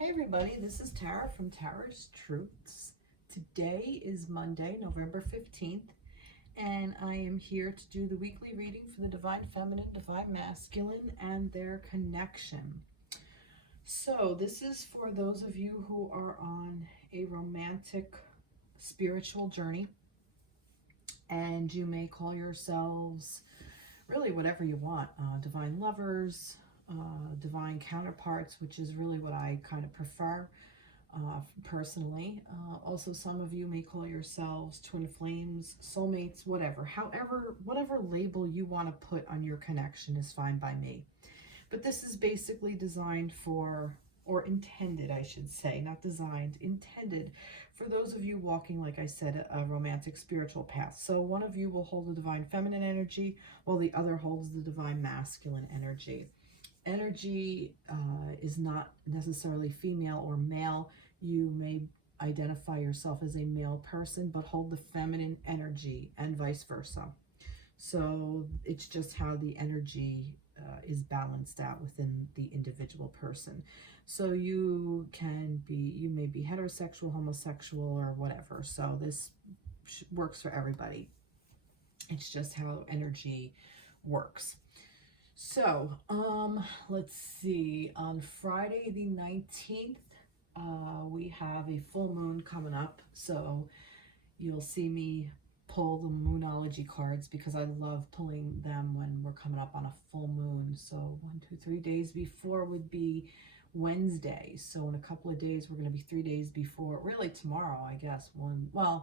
Hey everybody, this is Tara from Tara's Truths. Today is Monday, November 15th, and I am here to do the weekly reading for the Divine Feminine, Divine Masculine, and their connection. So this is for those of you who are on a romantic, spiritual journey, and you may call yourselves really whatever you want, divine lovers, divine counterparts, which is really what I kind of prefer personally. Also, some of you may call yourselves twin flames, soulmates, whatever. However, whatever label you want to put on your connection is fine by me. But this is basically designed for, or intended, I should say, not designed, intended for those of you walking, like I said, a romantic spiritual path. So one of you will hold the divine feminine energy, while the other holds the divine masculine energy. Energy is not necessarily female or male. You may identify yourself as a male person, but hold the feminine energy and vice versa. So it's just how the energy is balanced out within the individual person. So you may be heterosexual, homosexual, or whatever. So this works for everybody. It's just how energy works. So, let's see, on Friday the 19th, we have a full moon coming up, so you'll see me pull the moonology cards because I love pulling them when we're coming up on a full moon. So 3 days before would be Wednesday. So in a couple of days, we're going to be 3 days before, really tomorrow, I guess, Wednesday.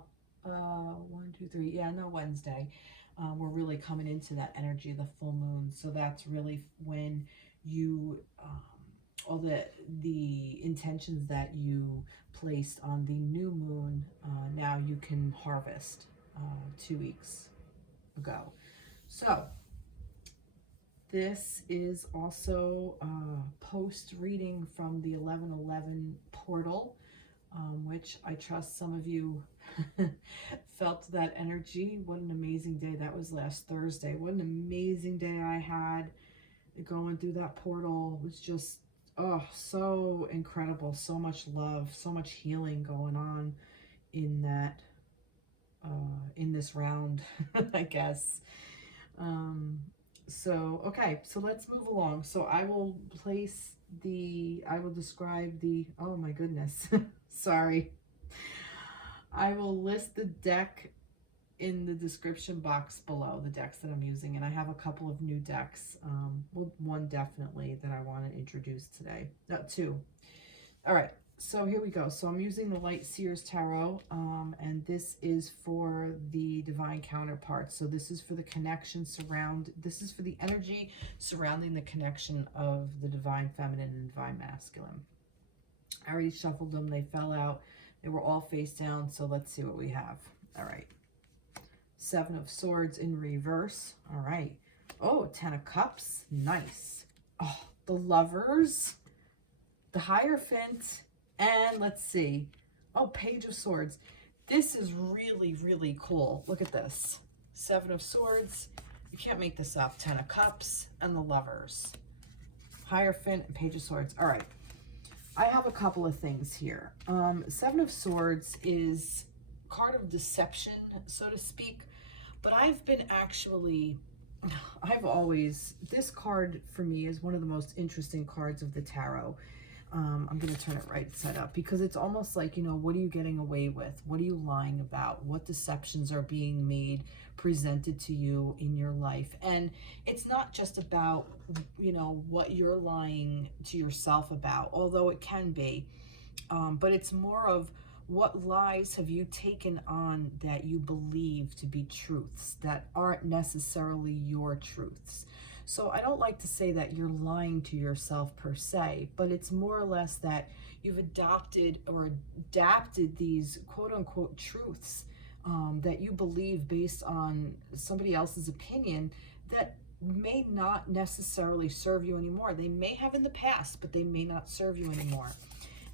We're really coming into that energy of the full moon. So that's really when you, all the intentions that you placed on the new moon, now you can harvest 2 weeks ago. So this is also a post reading from the 1111 portal, which I trust some of you felt that energy. What an amazing day. That was last Thursday. What an amazing day I had going through that portal. It was just, oh, so incredible. So much love, so much healing going on in that, in this round, I guess. So, okay, so let's move along. So I will describe the, oh my goodness, sorry. I will list the deck in the description box below, the decks that I'm using, and I have a couple of new decks. Well, one definitely that I want to introduce today. No, two. All right, so here we go. So I'm using the Light Seers Tarot, and this is for the divine counterparts. So this is for the connection this is for the energy surrounding the connection of the divine feminine and divine masculine. I already shuffled them. They fell out. They were all face down. So let's see what we have. All right. 7 of Swords in reverse. All right. Oh, 10 of Cups. Nice. Oh, the Lovers. The Hierophant. And let's see. Oh, Page of Swords. This is really, really cool. Look at this. 7 of Swords. You can't make this up. 10 of Cups and the Lovers. Hierophant and Page of Swords. All right. I have a couple of things here. 7 of Swords is a card of deception, so to speak. But this card for me is one of the most interesting cards of the tarot. I'm going to turn it right side up because it's almost like, what are you getting away with? What are you lying about? What deceptions are being presented to you in your life? And it's not just about, what you're lying to yourself about, although it can be, but it's more of what lies have you taken on that you believe to be truths that aren't necessarily your truths. So I don't like to say that you're lying to yourself per se, but it's more or less that you've adopted or adapted these quote-unquote truths that you believe based on somebody else's opinion that may not necessarily serve you anymore. They may have in the past, but they may not serve you anymore.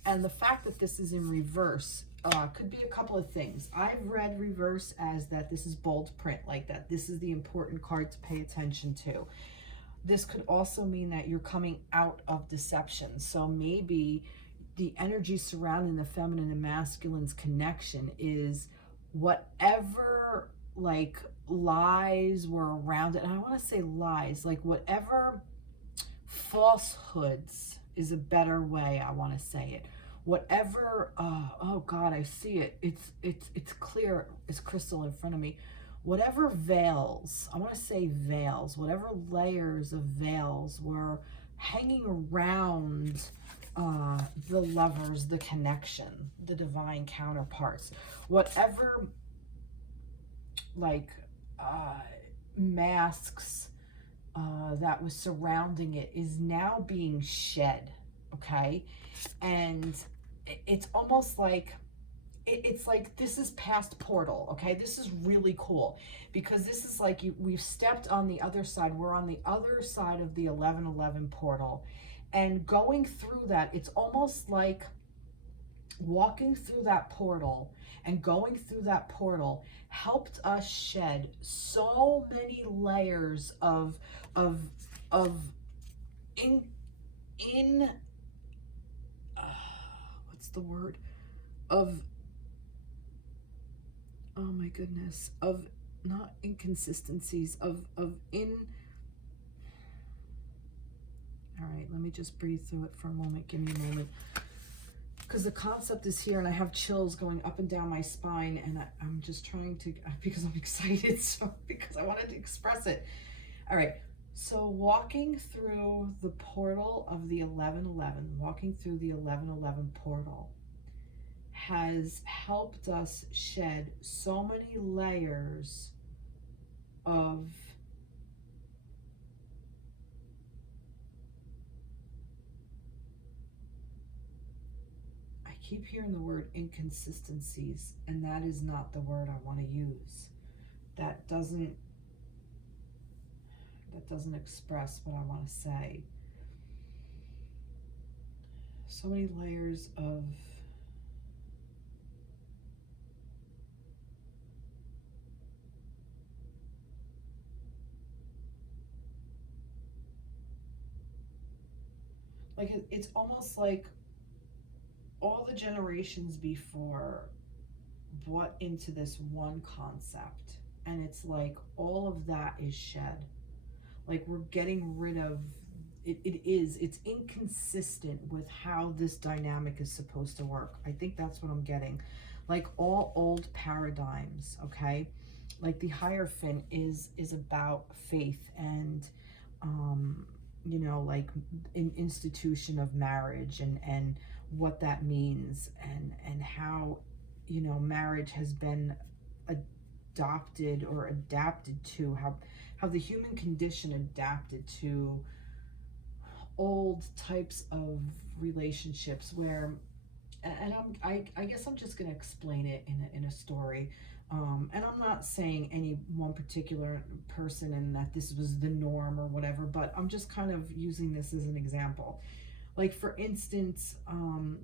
And the fact that this is in reverse could be a couple of things. I've read reverse as that this is bold print, like that this is the important card to pay attention to. This could also mean that you're coming out of deception. So maybe the energy surrounding the feminine and masculine's connection is whatever like lies were around it. And I want to say lies, like whatever falsehoods is a better way I want to say it. Whatever, oh God, I see it. It's clear as crystal in front of me. Whatever veils, I want to say veils, whatever layers of veils were hanging around the lovers, the connection, the divine counterparts, whatever like masks that was surrounding it is now being shed, okay? And it's almost like, it's like this is past portal, okay? This is really cool because this is like we've stepped on the other side. We're on the other side of the 1111 portal, and going through that, it's almost like walking through that portal and going through that portal helped us shed so many layers of what's the word, of, oh my goodness, of not inconsistencies, of in, all right, let me just breathe through it for a moment. Give me a moment, because the concept is here and I have chills going up and down my spine, and I'm just trying to, because I'm excited, so because I wanted to express it. All right, so walking through the portal of the 1111, walking through the 1111 portal has helped us shed so many layers of I keep hearing the word inconsistencies, and that is not the word I want to use. That doesn't express what I want to say. So many layers of like, it's almost like all the generations before bought into this one concept, and it's like all of that is shed. Like we're getting rid of it. It's inconsistent with how this dynamic is supposed to work. I think that's what I'm getting. Like all old paradigms, okay? Like the Hierophant is about faith and you know, like an institution of marriage and what that means, and how, you know, marriage has been adopted or adapted to, how the human condition adapted to old types of relationships where, and I guess I'm just going to explain it in a story. And I'm not saying any one particular person and that this was the norm or whatever, but I'm just kind of using this as an example. Like for instance,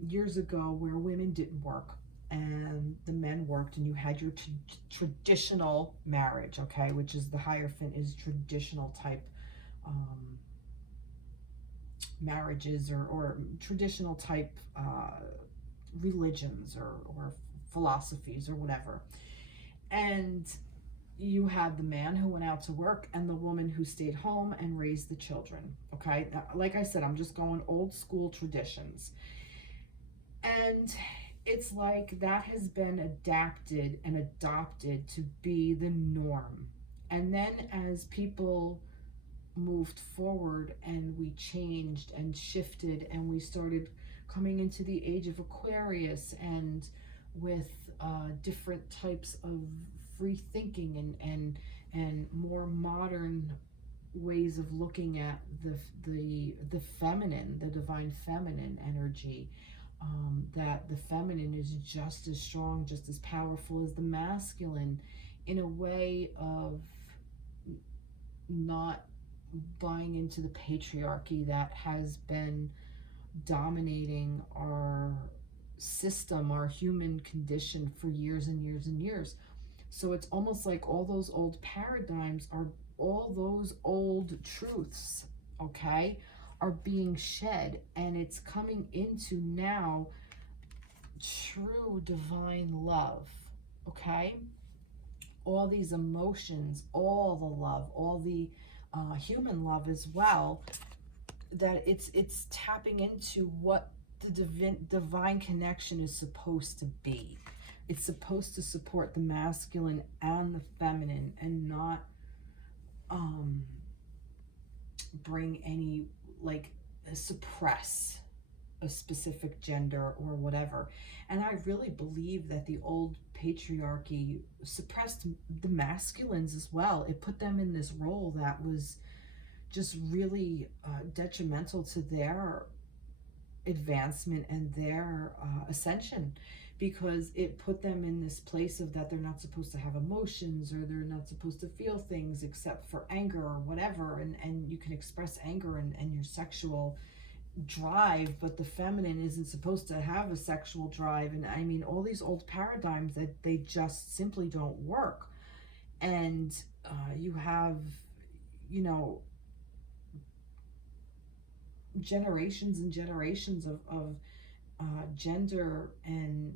years ago where women didn't work and the men worked, and you had your traditional marriage, okay, which is the Hierophant is traditional type marriages or traditional type religions or philosophies or whatever. And you had the man who went out to work and the woman who stayed home and raised the children, okay? Now, like I said, I'm just going old school traditions. And it's like that has been adapted and adopted to be the norm. And then as people moved forward and we changed and shifted and we started coming into the age of Aquarius, and with different types of free thinking and more modern ways of looking at the feminine, the divine feminine energy, that the feminine is just as strong, just as powerful as the masculine, in a way of not buying into the patriarchy that has been dominating our system, our human condition for years and years and years. So it's almost like all those old paradigms are all those old truths, okay, are being shed, and it's coming into now true divine love, okay? All these emotions, all the love, all the human love as well, that it's tapping into what the divine connection is supposed to be. It's supposed to support the masculine and the feminine, and not bring any, like, suppress a specific gender or whatever. And I really believe that the old patriarchy suppressed the masculines as well. It put them in this role that was just really detrimental to their advancement and their ascension, because it put them in this place of that they're not supposed to have emotions, or they're not supposed to feel things except for anger or whatever, and you can express anger and your sexual drive, but the feminine isn't supposed to have a sexual drive. And I mean, all these old paradigms that they just simply don't work. And you have, you know, generations and generations of gender and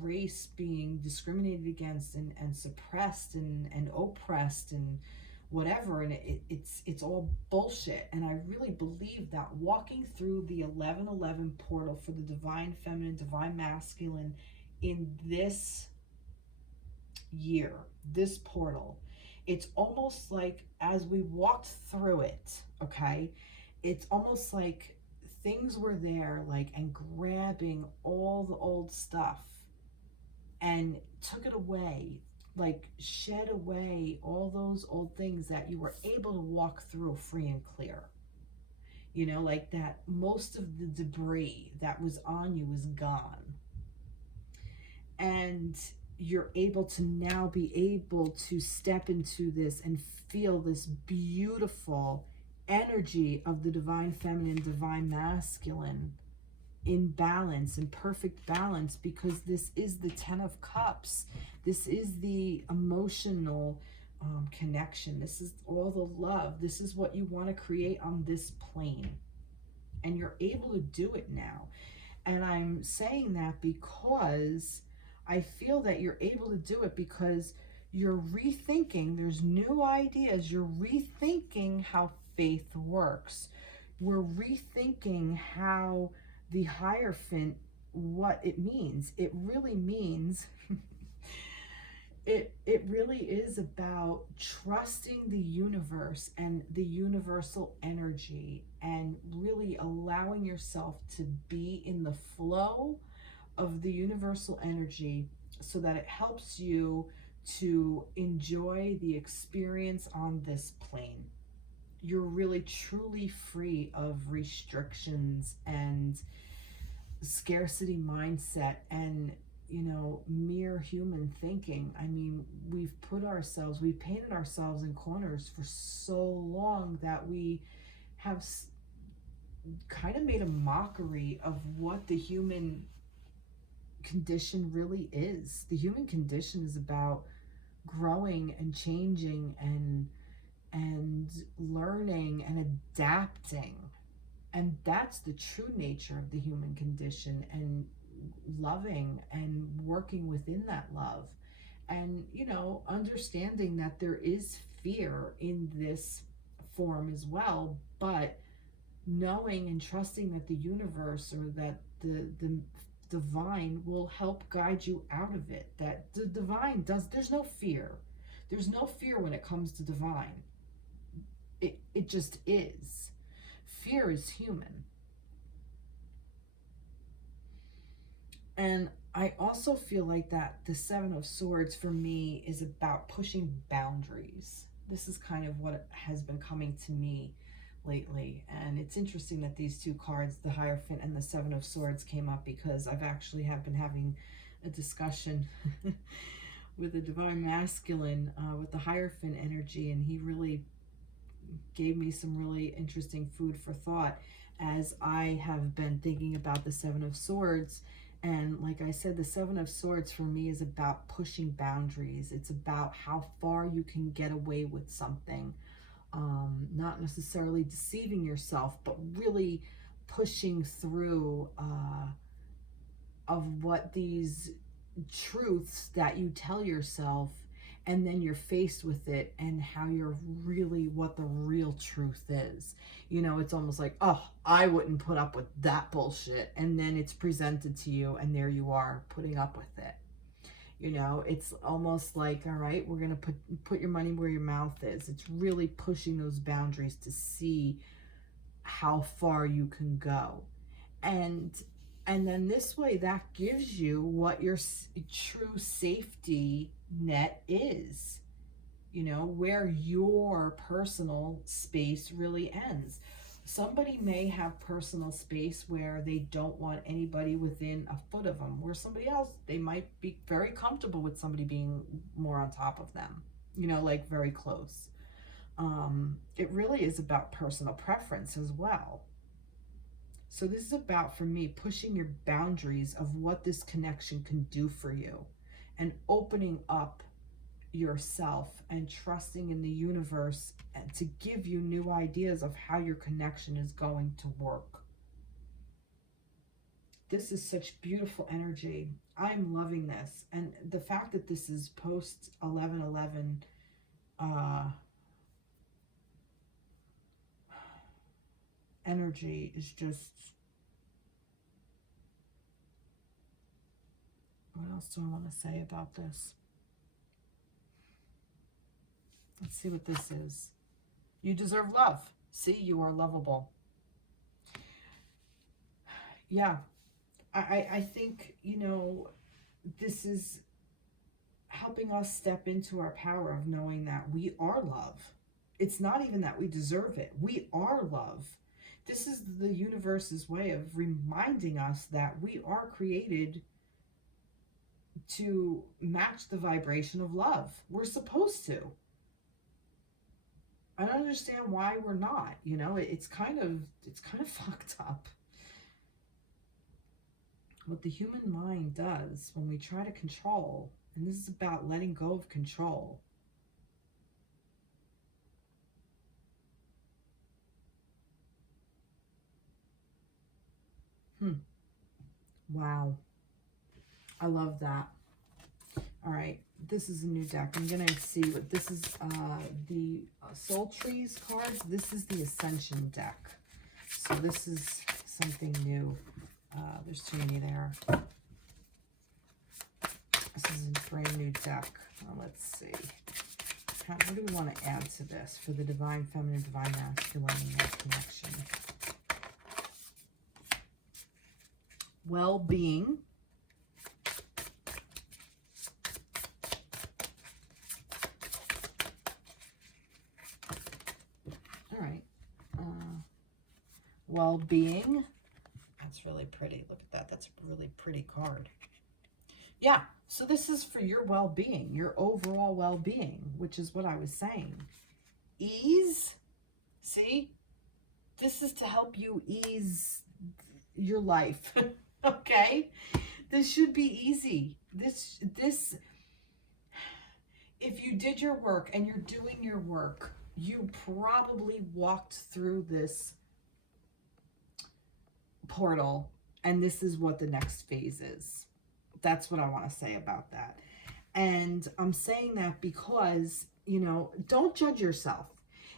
race being discriminated against and suppressed and oppressed and whatever, and it's all bullshit. And I really believe that walking through the 1111 portal for the divine feminine, divine masculine in this year, this portal, it's almost like as we walked through it, okay, it's almost like things were there, like, and grabbing all the old stuff and took it away, like shed away all those old things that you were able to walk through free and clear. You know, like that most of the debris that was on you is gone. And you're able to now be able to step into this and feel this beautiful energy of the divine feminine, divine masculine in balance, in perfect balance, because this is the 10 of Cups. This is the emotional connection. This is all the love. This is what you want to create on this plane. And you're able to do it now. And I'm saying that because I feel that you're able to do it because you're rethinking. There's new ideas. You're rethinking how faith works. We're rethinking how the Hierophant, what it means. It really means it really is about trusting the universe and the universal energy, and really allowing yourself to be in the flow of the universal energy, so that it helps you to enjoy the experience on this plane. You're really truly free of restrictions and scarcity mindset and, you know, mere human thinking. I mean, we've painted ourselves in corners for so long that we have kind of made a mockery of what the human condition really is. The human condition is about growing and changing and learning and adapting. And that's the true nature of the human condition, and loving and working within that love. And, you know, understanding that there is fear in this form as well, but knowing and trusting that the universe, or that the divine will help guide you out of it. That the divine there's no fear. There's no fear when it comes to divine. It just is. Fear is human. And I also feel like that the Seven of Swords for me is about pushing boundaries. This is kind of what has been coming to me lately. And it's interesting that these two cards, the Hierophant and the Seven of Swords, came up, because I've actually have been having a discussion with the divine masculine with the Hierophant energy, and he really gave me some really interesting food for thought as I have been thinking about the Seven of Swords. And like I said, the Seven of Swords for me is about pushing boundaries. It's about how far you can get away with something. not necessarily deceiving yourself, but really pushing through of what these truths that you tell yourself, and then you're faced with it and how you're really, what the real truth is. You know, it's almost like, oh, I wouldn't put up with that bullshit. And then it's presented to you and there you are putting up with it. You know, it's almost like, all right, we're going to put your money where your mouth is. It's really pushing those boundaries to see how far you can go. And then this way, that gives you what your true safety net is, you know, where your personal space really ends. Somebody may have personal space where they don't want anybody within a foot of them, where somebody else, they might be very comfortable with somebody being more on top of them, you know, like very close. It really is about personal preference as well. So this is about, for me, pushing your boundaries of what this connection can do for you and opening up yourself and trusting in the universe and to give you new ideas of how your connection is going to work. This is such beautiful energy. I'm loving this. And the fact that this is post 11/11 energy is just, what else do I want to say about this? Let's see what this is. You deserve love. See, you are lovable. Yeah, I think, you know, this is helping us step into our power of knowing that we are love. It's not even that we deserve it. We are love. This is the universe's way of reminding us that we are created to match the vibration of love. We're supposed to. I don't understand why we're not, you know, it's kind of fucked up. What the human mind does when we try to control, and this is about letting go of control. Wow. I love that. All right. This is a new deck. I'm going to see what this is. The Soul Trees cards. This is the Ascension Deck. So this is something new. There's too many there. This is a brand new deck. Let's see. What do we want to add to this for the Divine Feminine, Divine Masculine, and that connection? Well-being. All right. Well-being. That's really pretty. Look at that. That's a really pretty card. Yeah. So this is for your well-being, your overall well-being, which is what I was saying. Ease. See? This is to help you ease your life. Okay? This should be easy. This, if you did your work and you're doing your work, you probably walked through this portal, and this is what the next phase is. That's what I want to say about that. And I'm saying that because, you know, don't judge yourself.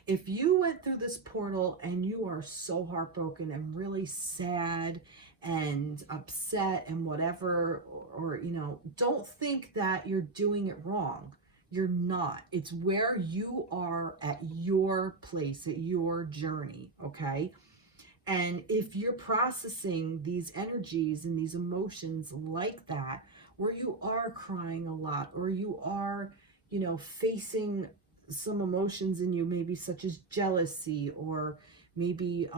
If you went through this portal and you are so heartbroken and really sad and upset and whatever, or you know, don't think that you're doing it wrong. You're not. It's where you are at your place, at your journey, okay? And if you're processing these energies and these emotions like that, where you are crying a lot, or you are, you know, facing some emotions in you, maybe such as jealousy, or maybe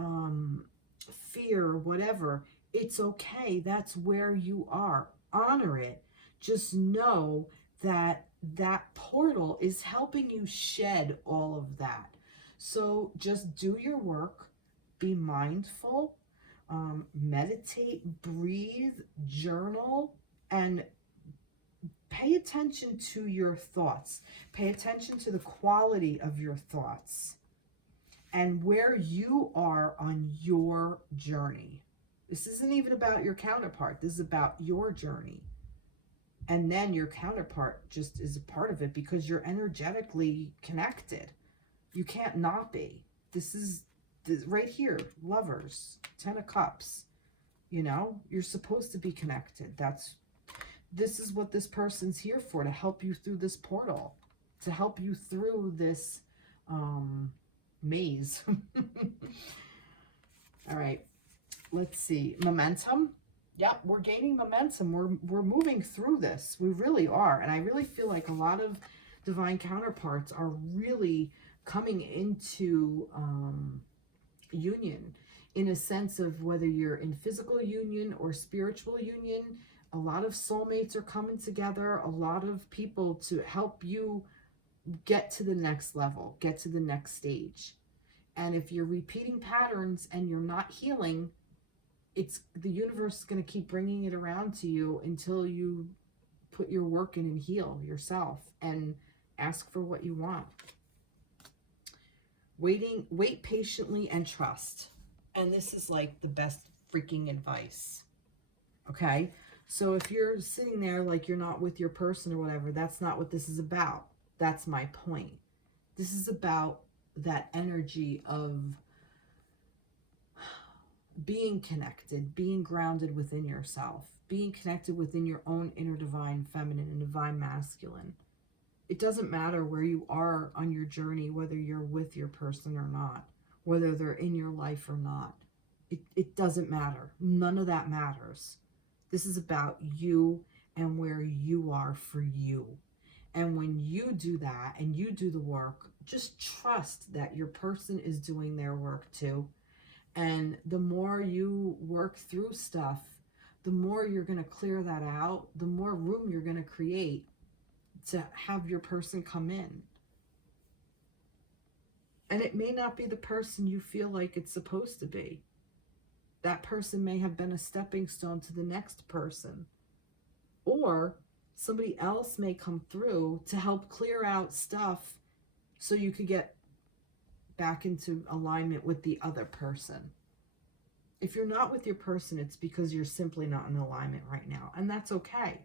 fear, whatever, it's okay. That's where you are. Honor it. Just know that that portal is helping you shed all of that. So just do your work. Be mindful, meditate, breathe, journal, and pay attention to your thoughts. Pay attention to the quality of your thoughts, and where you are on your journey. This isn't even about your counterpart. This is about your journey. And then your counterpart just is a part of it because you're energetically connected. You can't not be. This is right here, Lovers, 10 of Cups. You know, you're supposed to be connected. This is what this person's here for, to help you through this portal, to help you through this maze. All right, let's see. Momentum. Yep, we're gaining momentum. We're moving through this. We really are. And I really feel like a lot of divine counterparts are really coming into union, in a sense of whether you're in physical union or spiritual union. A lot of soulmates are coming together, a lot of people to help you get to the next level, get to the next stage. And if you're repeating patterns and you're not healing, the universe is going to keep bringing it around to you until you put your work in and heal yourself and ask for what you want. Wait patiently and trust. And this is like the best freaking advice. Okay? So if you're sitting there like you're not with your person or whatever, that's not what this is about. That's my point. This is about that energy of being connected, being grounded within yourself, being connected within your own inner divine feminine and divine masculine. It doesn't matter where you are on your journey, whether you're with your person or not, whether they're in your life or not. It doesn't matter. None of that matters. This is about you and where you are for you. And when you do that and you do the work, just trust that your person is doing their work too. And the more you work through stuff, the more you're going to clear that out, the more room you're going to create to have your person come in. And it may not be the person you feel like it's supposed to be. That person may have been a stepping stone to the next person. Or somebody else may come through to help clear out stuff so you could get back into alignment with the other person. If you're not with your person, it's because you're simply not in alignment right now. And that's okay.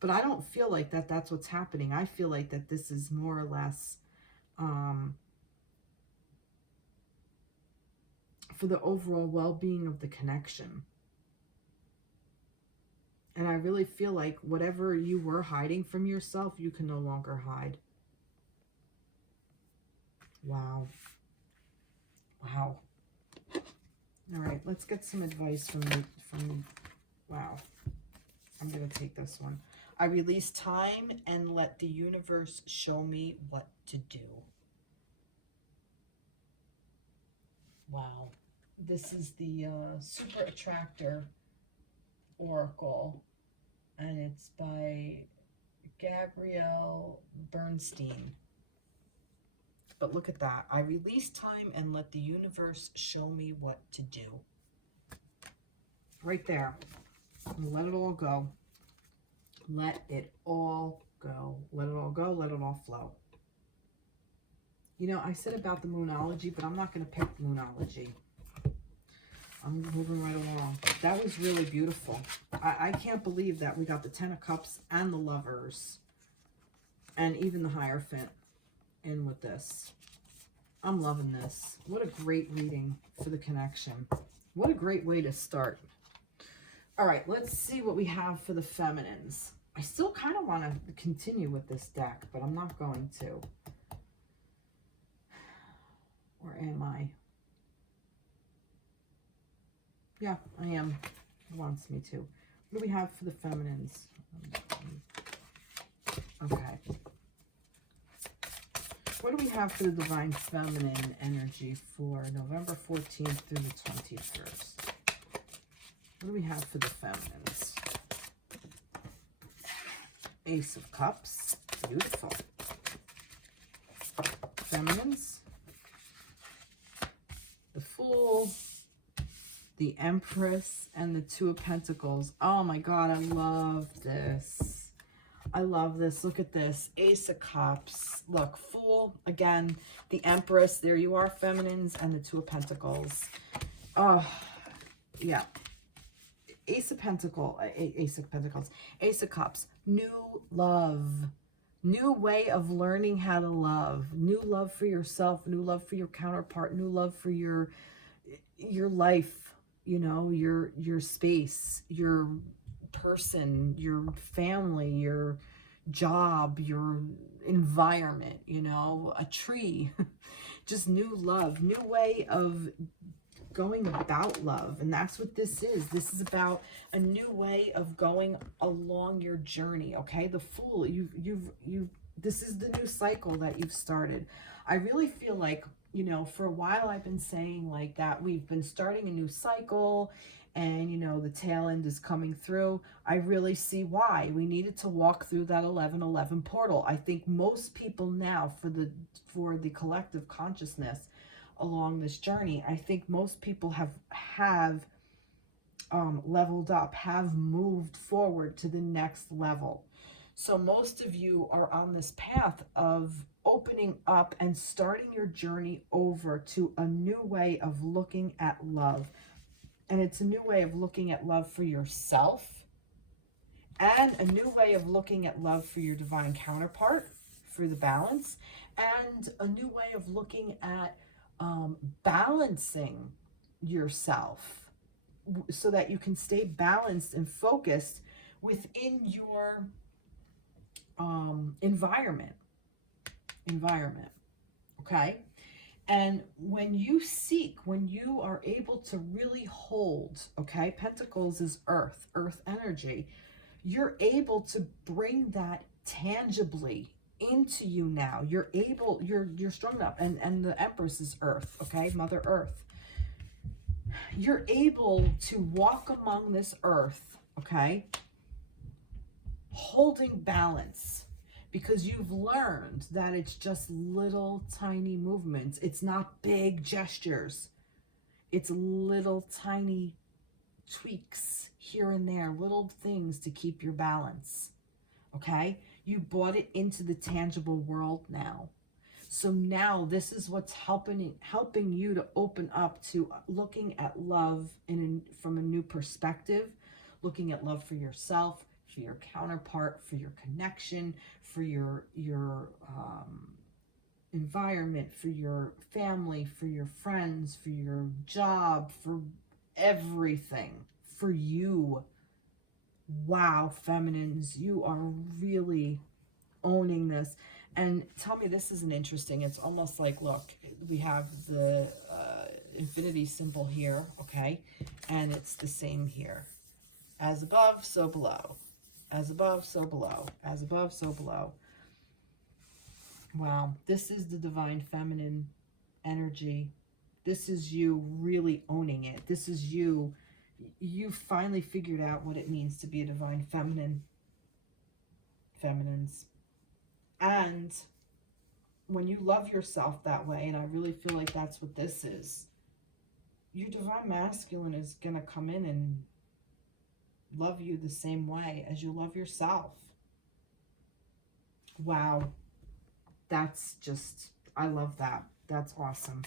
But I don't feel like that's what's happening. I feel like that this is more or less for the overall well-being of the connection. And I really feel like whatever you were hiding from yourself, you can no longer hide. Wow. Wow. All right, let's get some advice from wow. I'm going to take this one. I release time and let the universe show me what to do. Wow. This is the Super Attractor Oracle, and it's by Gabrielle Bernstein. But look at that. I release time and let the universe show me what to do. Right there. Let it all go. Let it all go. Let it all go. Let it all flow. You know, I said about the Moonology, but I'm not going to pick Moonology. I'm moving right along. That was really beautiful. I can't believe that we got the 10 of Cups and the Lovers and even the Hierophant in with this. I'm loving this. What a great reading for the connection. What a great way to start. All right, let's see what we have for the feminines. I still kind of want to continue with this deck, but I'm not going to. Or am I? Yeah, I am. It wants me to. What do we have for the feminines? Okay. What do we have for the Divine Feminine energy for November 14th through the 21st? What do we have for the feminines? Ace of Cups. Beautiful. Feminines. The Fool. The Empress and the Two of Pentacles. Oh my God, I love this. I love this. Look at this. Ace of Cups. Look, Fool. Pentacle, again, the Empress, there you are, feminines, and the Two of Pentacles. Oh, yeah. Ace of Pentacles, Ace of Cups, new love, new way of learning how to love, new love for yourself, new love for your counterpart, new love for your life, you know, your space, your person, your family, your job, your environment, you know, a tree. Just new love, new way of going about love. And that's what this is. This is about a new way of going along your journey. Okay, the Fool, this is the new cycle that you've started. I really feel like, you know, for a while I've been saying like that we've been starting a new cycle, and you know, the tail end is coming through. I really see why we needed to walk through that 1111 portal. I think most people now, for the collective consciousness along this journey, I think most people have leveled up, have moved forward to the next level. So most of you are on this path of opening up and starting your journey over to a new way of looking at love. And it's a new way of looking at love for yourself, and a new way of looking at love for your divine counterpart, for the balance, and a new way of looking at balancing yourself so that you can stay balanced and focused within your environment, okay? And when you are able to really hold, okay, Pentacles is earth energy, you're able to bring that tangibly into you now. You're strong enough, and the Empress is earth, okay, Mother Earth. You're able to walk among this earth, okay, holding balance, because you've learned that it's just little tiny movements. It's not big gestures. It's little tiny tweaks here and there, little things to keep your balance, okay? You brought it into the tangible world now. So now this is what's helping you to open up to looking at love from a new perspective, looking at love for yourself, for your counterpart, for your connection, for your environment, for your family, for your friends, for your job, for everything, for you. Wow, feminines, you are really owning this. And tell me this isn't interesting. It's almost like, look, we have the infinity symbol here, okay? And it's the same here. As above, so below. As above, so below. As above, so below. Wow, this is the divine feminine energy. This is you really owning it. This is you. You finally figured out what it means to be a divine feminine. Feminines. And when you love yourself that way, and I really feel like that's what this is, your divine masculine is going to come in and love you the same way as you love yourself. Wow. That's just, I love that. That's awesome.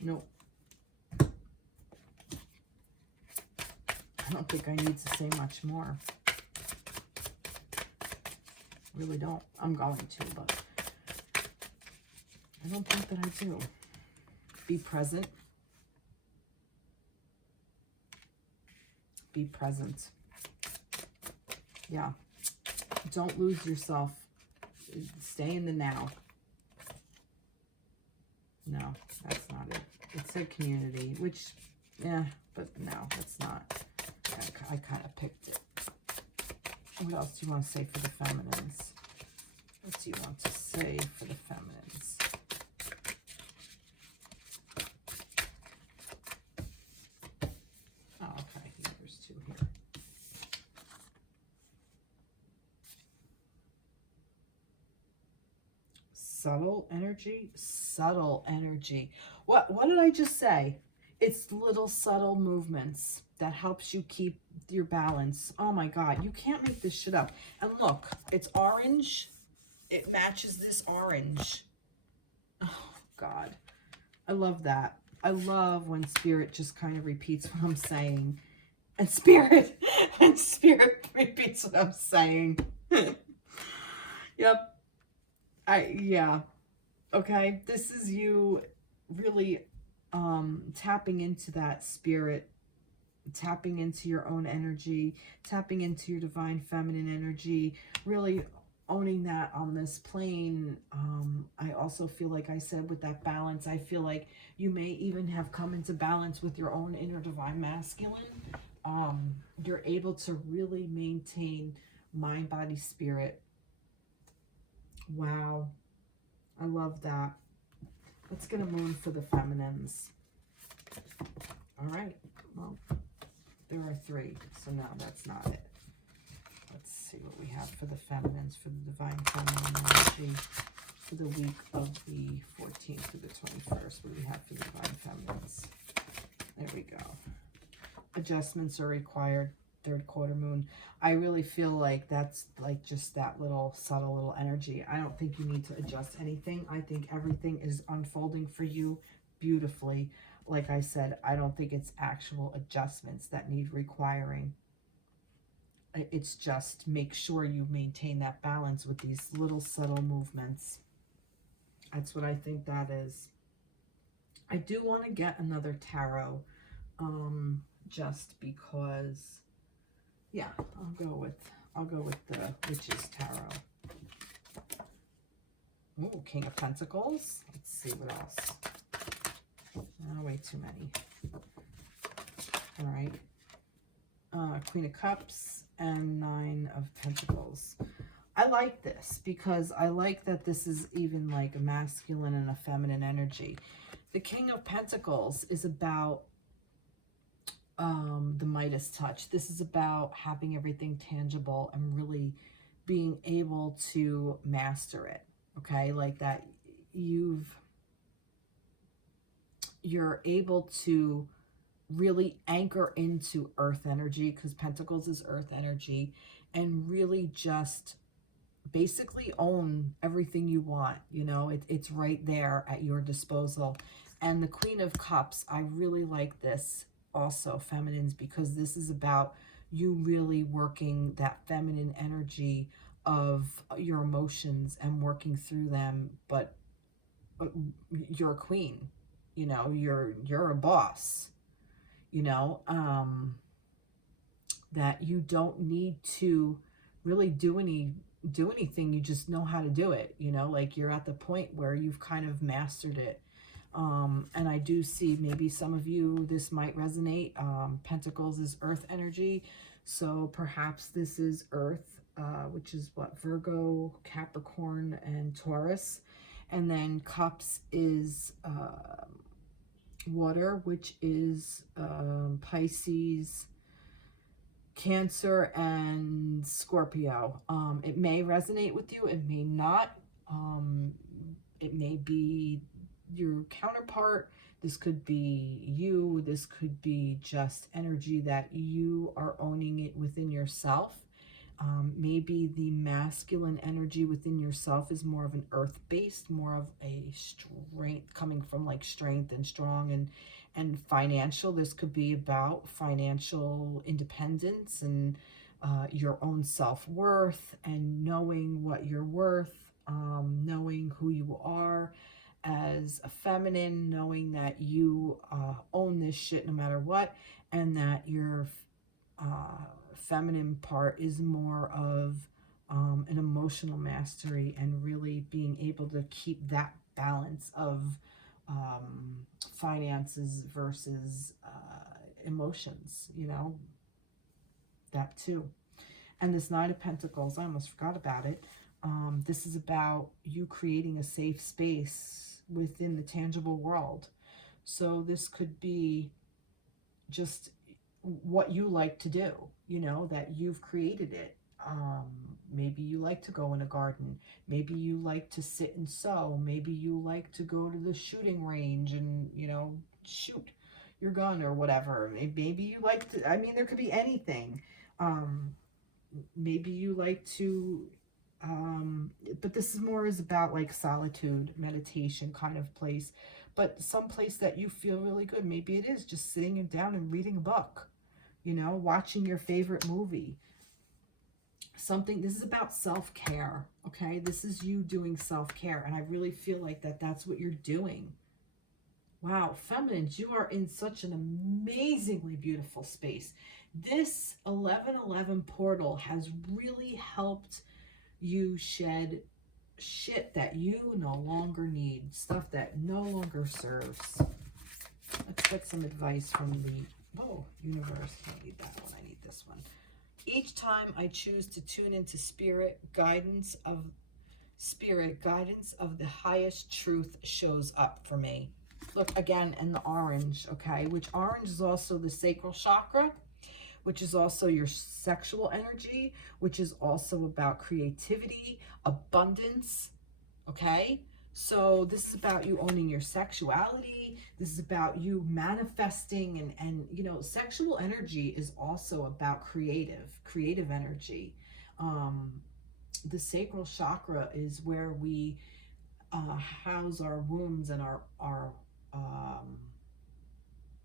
Nope. I don't think I need to say much more. Really don't. I'm going to, but I don't think that I do. Be present. Be present. Yeah. Don't lose yourself. Stay in the now. No, that's not it. It said community, which, yeah, but no, that's not. I kind of picked it. What else do you want to say for the feminines? What do you want to say for the feminines? Oh, okay. There's two here. Subtle energy. Subtle energy. What did I just say? It's little subtle movements that helps you keep your balance. Oh my God, you can't make this shit up. And look, it's orange. It matches this orange. Oh God, I love that. I love when spirit just kind of repeats what I'm saying. And spirit repeats what I'm saying. Yep. Yeah. Okay. This is you really tapping into that spirit, tapping into your own energy, tapping into your divine feminine energy, really owning that on this plane. I also feel like I said with that balance, I feel like you may even have come into balance with your own inner divine masculine. You're able to really maintain mind, body, spirit. Wow. I love that. Let's get a moon for the feminines. All right. Well, there are 3, so no, that's not it. Let's see what we have for the feminines, for the divine feminine energy for the week of the 14th to the 21st. What do we have for the divine feminines? There we go. Adjustments are required. 3rd quarter moon. I really feel like that's like just that little subtle little energy. I don't think you need to adjust anything. I think everything is unfolding for you beautifully. Like I said, I don't think it's actual adjustments that need requiring. It's just make sure you maintain that balance with these little subtle movements. That's what I think that is. I do want to get another tarot, just because, yeah, I'll go with the Witch's Tarot. Oh, King of Pentacles. Let's see what else. Oh, way too many. All right. Queen of Cups and 9 of Pentacles. I like this because I like that this is even like a masculine and a feminine energy. The King of Pentacles is about the Midas touch. This is about having everything tangible and really being able to master it. Okay, like that you're able to really anchor into earth energy, because Pentacles is earth energy, and really just basically own everything you want. You know, it's right there at your disposal. And the Queen of Cups, I really like this also, feminines, because this is about you really working that feminine energy of your emotions and working through them. But you're a queen, you know, you're a boss, you know, that you don't need to really do anything. You just know how to do it, you know, like you're at the point where you've kind of mastered it. And I do see maybe some of you, this might resonate. Pentacles is earth energy. So perhaps this is earth, which is what, Virgo, Capricorn, and Taurus. And then cups is water, which is Pisces, Cancer, and Scorpio. It may resonate with you. It may not. It may be your counterpart. This could be you. This could be just energy that you are owning it within yourself. Maybe the masculine energy within yourself is more of an earth-based, more of a strength, coming from like strength and strong and financial. This could be about financial independence and your own self-worth and knowing what you're worth, knowing who you are as a feminine, knowing that you own this shit no matter what, and that your feminine part is more of an emotional mastery and really being able to keep that balance of finances versus emotions, you know, that too. And this Nine of Pentacles, I almost forgot about it. This is about you creating a safe space within the tangible world. So this could be just what you like to do, you know, that you've created it. Maybe you like to go in a garden. Maybe you like to sit and sew. Maybe you like to go to the shooting range and, you know, shoot your gun or whatever. Maybe you like to, I mean, there could be anything. Maybe you like to, but this is more is about like solitude, meditation kind of place. But some place that you feel really good. Maybe it is just sitting down and reading a book, you know, watching your favorite movie. Something, this is about self-care, okay? This is you doing self-care, and I really feel like that's what you're doing. Wow, feminines, you are in such an amazingly beautiful space. This 1111 portal has really helped you shed shit that you no longer need, stuff that no longer serves. Let's get some advice from the, universe. I don't need that one, I need this one. Each time I choose to tune into spirit, guidance of the highest truth shows up for me. Look, again, in the orange, okay? Which orange is also the sacral chakra, which is also your sexual energy, which is also about creativity, abundance, okay? So this is about you owning your sexuality. This is about you manifesting, and you know, sexual energy is also about creative energy. The sacral chakra is where we house our wombs and our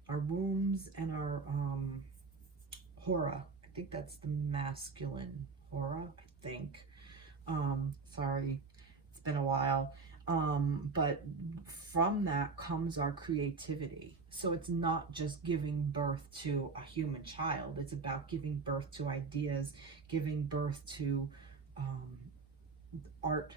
wombs and our hora. I think that's the masculine hora, I think. Sorry, it's been a while. But from that comes our creativity. So it's not just giving birth to a human child. It's about giving birth to ideas, giving birth to art,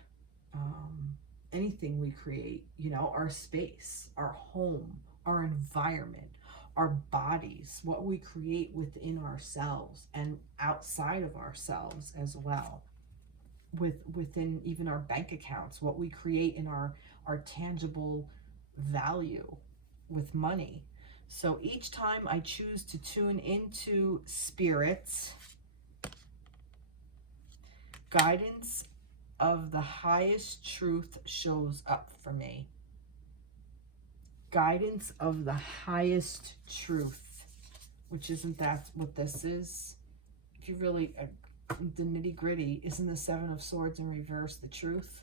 anything we create, you know, our space, our home, our environment, our bodies, what we create within ourselves and outside of ourselves as well. Within even our bank accounts, what we create in our tangible value with money. So each time I choose to tune into spirits, guidance of the highest truth shows up for me. Guidance of the highest truth, which isn't that what this is? If you really, the nitty gritty, isn't the Seven of Swords in reverse the truth?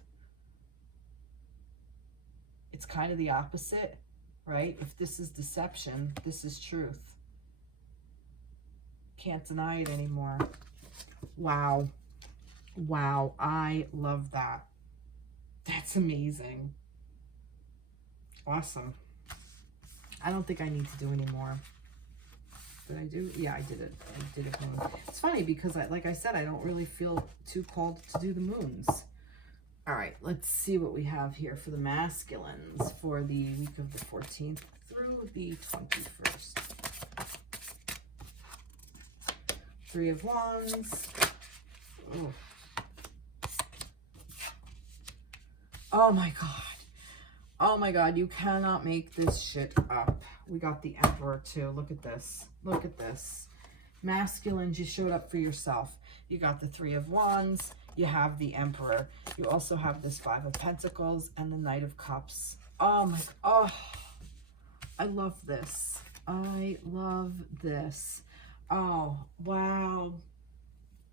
It's kind of the opposite, right? If this is deception, this is truth. Can't deny it anymore. Wow. Wow, I love that. That's amazing. Awesome. I don't think I need to do any more. Did I do? Yeah, I did it. I did it. It's funny because, like I said, I don't really feel too called to do the moons. All right, let's see what we have here for the masculines for the week of the 14th through the 21st. Three of Wands. Oh. Oh my God. Oh my God, you cannot make this shit up. We got the Emperor too. Look at this. Look at this. Masculines, you showed up for yourself. You got the Three of Wands. You have the Emperor. You also have this Five of Pentacles and the Knight of Cups. Oh my, oh, I love this. I love this. Oh, wow.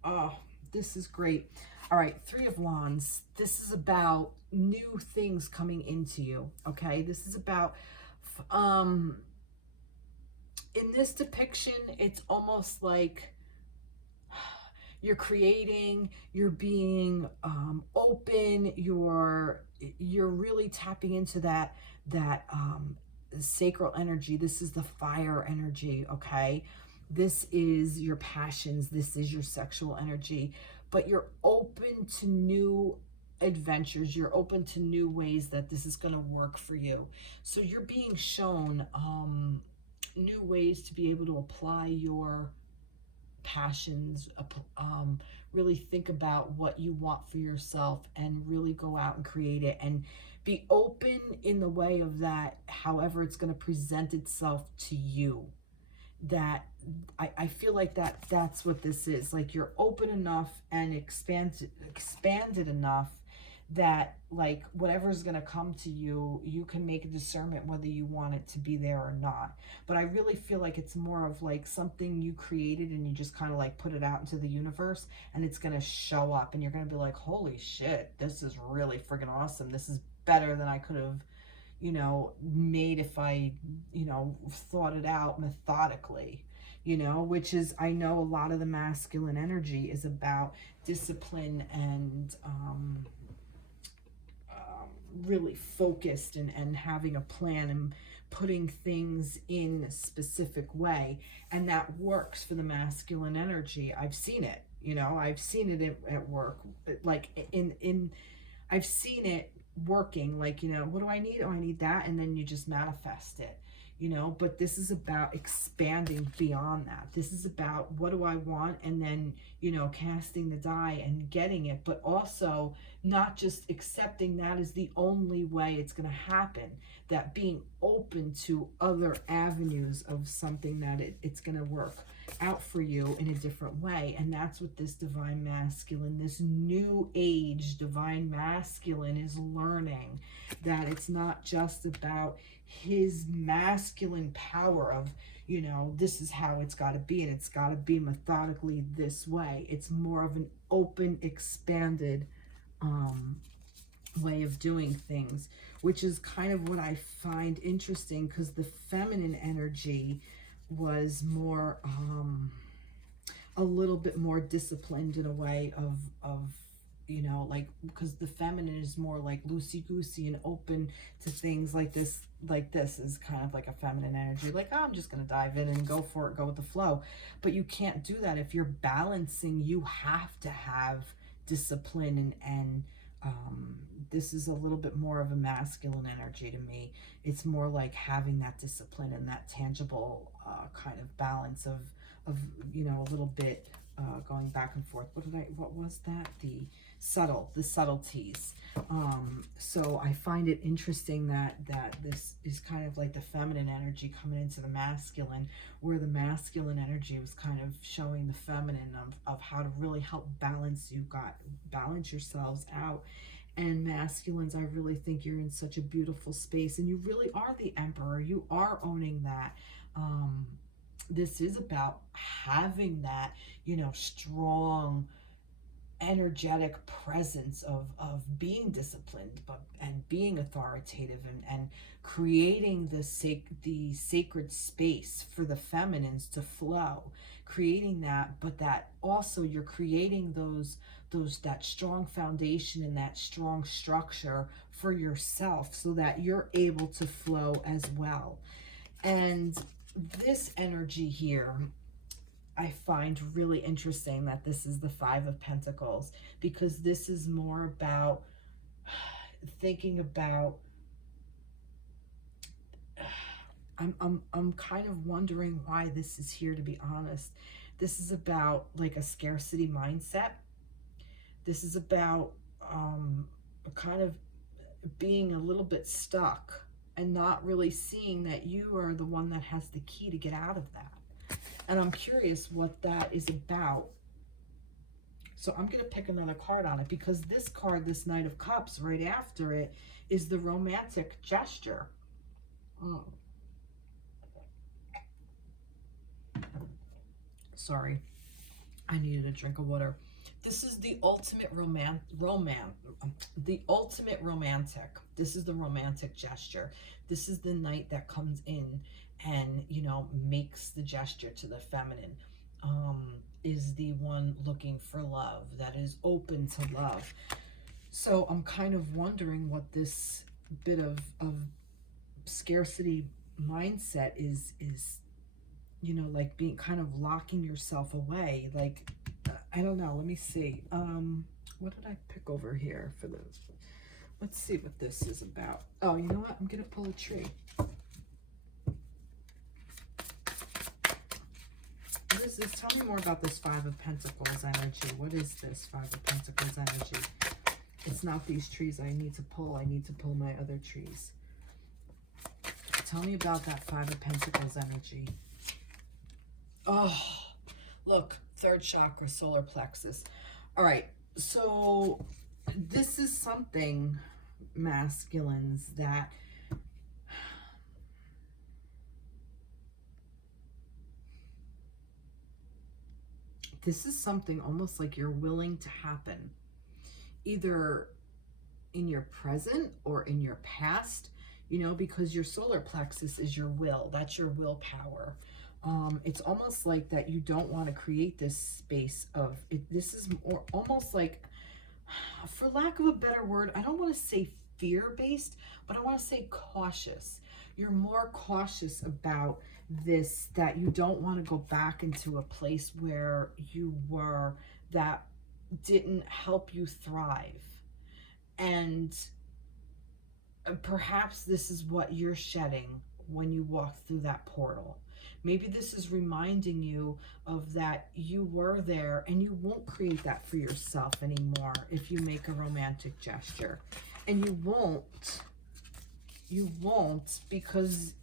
Oh, this is great. All right, Three of Wands. This is about new things coming into you, okay? This is about, in this depiction, it's almost like you're creating, you're being open, you're really tapping into that sacral energy. This is the fire energy, okay? This is your passions, this is your sexual energy, but you're open to new adventures, you're open to new ways that this is going to work for you. So you're being shown new ways to be able to apply your passions, really think about what you want for yourself and really go out and create it, and be open in the way of that, however it's going to present itself to you. That I feel like that's what this is. Like, you're open enough and expanded enough that like whatever's going to come to you, you can make a discernment whether you want it to be there or not. But I really feel like it's more of like something you created and you just kind of like put it out into the universe, and it's going to show up and you're going to be like, holy shit, this is really friggin' awesome. This is better than I could have, you know, made if I, you know, thought it out methodically, you know, which is, I know a lot of the masculine energy is about discipline and really focused and having a plan and putting things in a specific way. And that works for the masculine energy. I've seen it, you know, I've seen it at work, like I've seen it working, like, you know, what do I need? Oh, I need that. And then you just manifest it, you know, but this is about expanding beyond that. This is about what do I want? And then, you know, casting the die and getting it, but also not just accepting that is the only way it's going to happen, that being open to other avenues of something that it's going to work out for you in a different way. And that's what this divine masculine, this new age divine masculine is learning, that it's not just about his masculine power of, you know, this is how it's got to be and it's got to be methodically this way. It's more of an open, expanded way of doing things, which is kind of what I find interesting, because the feminine energy was more a little bit more disciplined in a way of you know, like, because the feminine is more like loosey-goosey and open to things like this. Like this is kind of like a feminine energy, like, oh, I'm just going to dive in and go for it, go with the flow. But you can't do that. If you're balancing, you have to have discipline, and this is a little bit more of a masculine energy to me. It's more like having that discipline and that tangible kind of balance of you know, a little bit going back and forth. What was that? The subtleties. So I find it interesting that this is kind of like the feminine energy coming into the masculine, where the masculine energy was kind of showing the feminine of how to really help balance yourselves out. And masculines, I really think you're in such a beautiful space, and you really are the emperor. You are owning that. This is about having that, you know, strong, energetic presence of being disciplined, and being authoritative, and creating the sacred space for the feminines to flow, creating that, but that also you're creating that strong foundation and that strong structure for yourself, so that you're able to flow as well. And this energy here, I find really interesting that this is the Five of Pentacles, because this is more about thinking about, I'm kind of wondering why this is here, to be honest. This is about like a scarcity mindset. This is about kind of being a little bit stuck and not really seeing that you are the one that has the key to get out of that. And I'm curious what that is about. So I'm going to pick another card on it, because this card, this Knight of Cups, right after it is the romantic gesture. Sorry, I needed a drink of water. This is the ultimate the ultimate romantic. This is the romantic gesture. This is the knight that comes in and, you know, makes the gesture to the feminine. Is the one looking for love, that is open to love. So I'm kind of wondering what this bit of scarcity mindset is, you know, like being kind of locking yourself away. Like, I don't know. Let me see. What did I pick over here for this? Let's see what this is about. Oh, you know what? I'm going to pull a tree. What is this? Tell me more about this Five of Pentacles energy. What is this Five of Pentacles energy? It's not these trees I need to pull. I need to pull my other trees. Tell me about that Five of Pentacles energy. Oh, look. Third chakra, solar plexus. All right, so this is something, masculines, that this is something almost like you're willing to happen, either in your present or in your past, you know, because your solar plexus is your will. That's your willpower. It's almost like that you don't want to create this space of it. This is more almost like, for lack of a better word, I don't want to say fear-based, but I want to say cautious. You're more cautious about this, that you don't want to go back into a place where you were, that didn't help you thrive. And perhaps this is what you're shedding when you walk through that portal. Maybe this is reminding you of that you were there, and you won't create that for yourself anymore if you make a romantic gesture. And you won't because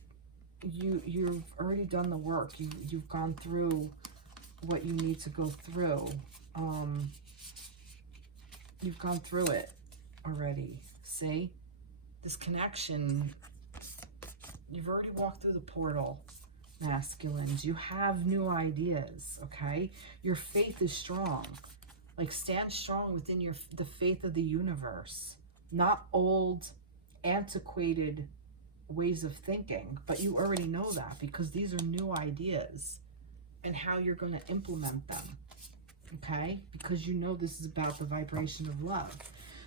you've already done the work. You've gone through what you need to go through. You've gone through it already. See? This connection, you've already walked through the portal, masculines. You have new ideas, okay? Your faith is strong. Like, stand strong within the faith of the universe. Not old, antiquated ways of thinking, but you already know that because these are new ideas and how you're going to implement them, okay? Because you know this is about the vibration of love.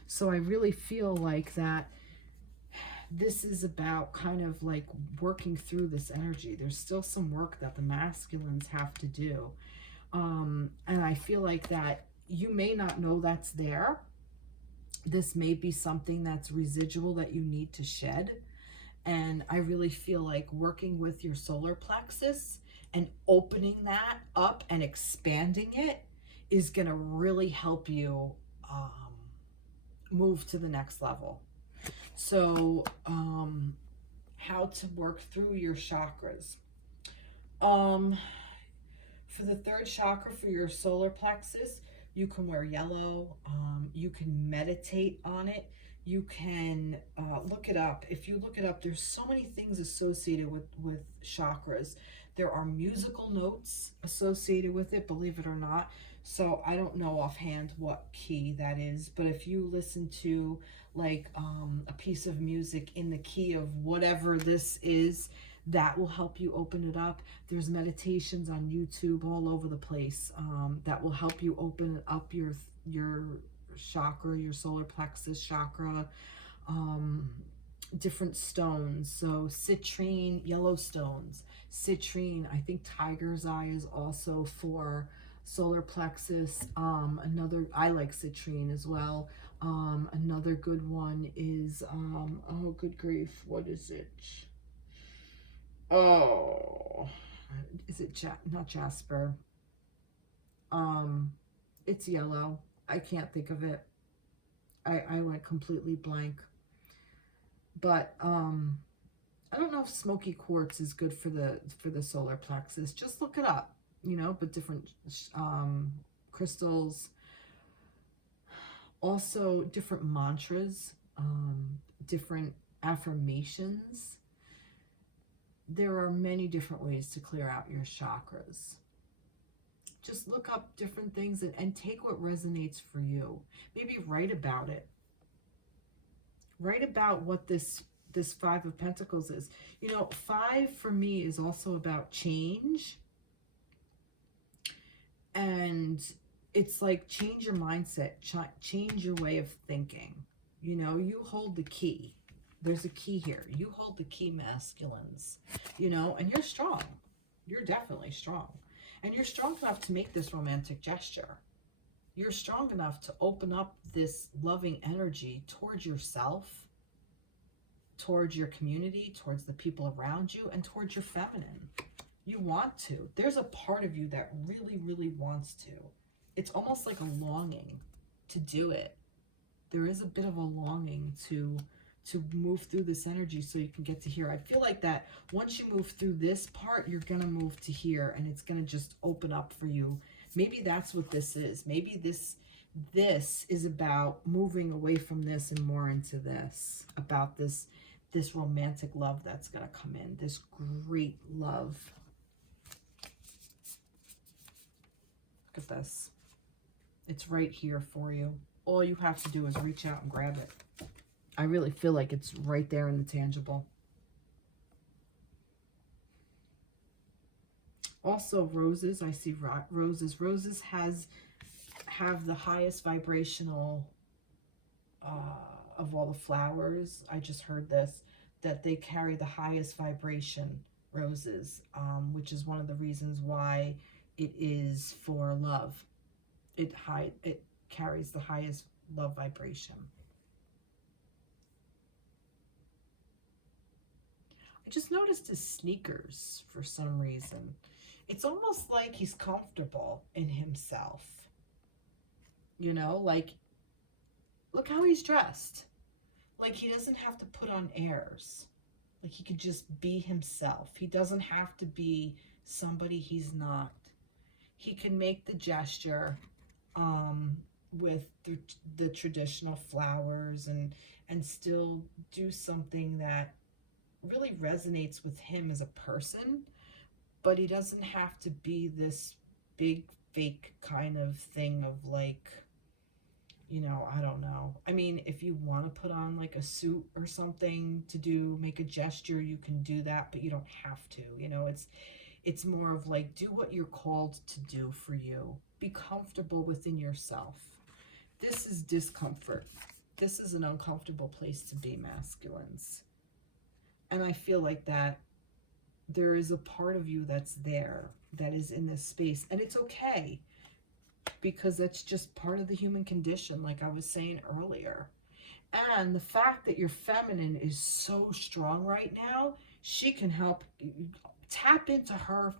So I really feel like that this is about kind of like working through this energy. There's still some work that the masculines have to do. And I feel like that you may not know that's there. This may be something that's residual that you need to shed. And I really feel like working with your solar plexus and opening that up and expanding it is going to really help you move to the next level. So, how to work through your chakras. For the third chakra, for your solar plexus, you can wear yellow. You can meditate on it. You can look it up. If you look it up, there's so many things associated with chakras. There are musical notes associated with it, believe it or not. So I don't know offhand what key that is, but if you listen to like a piece of music in the key of whatever this is, that will help you open it up. There's meditations on YouTube all over the place that will help you open up your chakra, your solar plexus chakra. Different stones, so citrine, yellow stones, citrine. I think tiger's eye is also for solar plexus. I like citrine as well. Another good one is oh good grief, what is it? Oh, is it not jasper? It's yellow. I can't think of it. I went completely blank. But I don't know if smoky quartz is good for the solar plexus. Just look it up, you know, but different crystals. Also different mantras, different affirmations. There are many different ways to clear out your chakras. Just look up different things and take what resonates for you. Maybe write about it. Write about what this Five of Pentacles is. You know, 5 for me is also about change. And it's like change your mindset, change your way of thinking. You know, you hold the key. There's a key here. You hold the key, masculines. You know, and you're strong. You're definitely strong. And you're strong enough to make this romantic gesture. You're strong enough to open up this loving energy towards yourself, towards your community, towards the people around you, and towards your feminine. You want to. There's a part of you that really, really wants to. It's almost like a longing to do it. There is a bit of a longing to move through this energy so you can get to here. I feel like that once you move through this part, you're going to move to here, and it's going to just open up for you. Maybe that's what this is. Maybe this is about moving away from this and more into this, about this romantic love that's going to come in, this great love. Look at this. It's right here for you. All you have to do is reach out and grab it. I really feel like it's right there in the tangible. Also roses, I see roses. Roses have the highest vibrational of all the flowers. I just heard this, that they carry the highest vibration, roses, which is one of the reasons why it is for love. It carries the highest love vibration. I just noticed his sneakers for some reason. It's almost like he's comfortable in himself. You know, like, look how he's dressed. Like, he doesn't have to put on airs. Like, he could just be himself. He doesn't have to be somebody he's not. He can make the gesture with the traditional flowers and still do something that really resonates with him as a person, but he doesn't have to be this big fake kind of thing of like, you know, I don't know. I mean, if you want to put on like a suit or something to make a gesture, you can do that, but you don't have to. You know, it's more of like, do what you're called to do for you. Be comfortable within yourself. This is discomfort. This is an uncomfortable place to be, masculines. And I feel like that there is a part of you that's there, that is in this space. And it's okay, because that's just part of the human condition, like I was saying earlier. And the fact that your feminine is so strong right now, she can help tap into her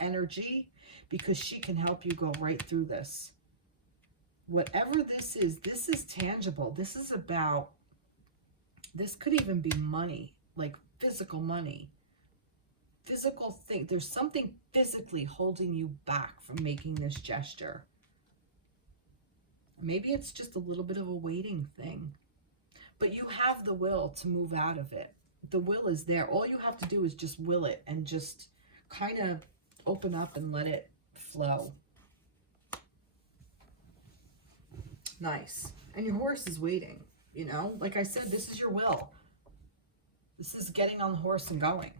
energy, because she can help you go right through this. Whatever this is tangible. This is about, this could even be money, like physical money. Physical thing. There's something physically holding you back from making this gesture. Maybe it's just a little bit of a waiting thing. But you have the will to move out of it. The will is there. All you have to do is just will it and just kind of open up and let it flow. Nice. And your horse is waiting, you know? Like I said, this is your will. This is getting on the horse and going.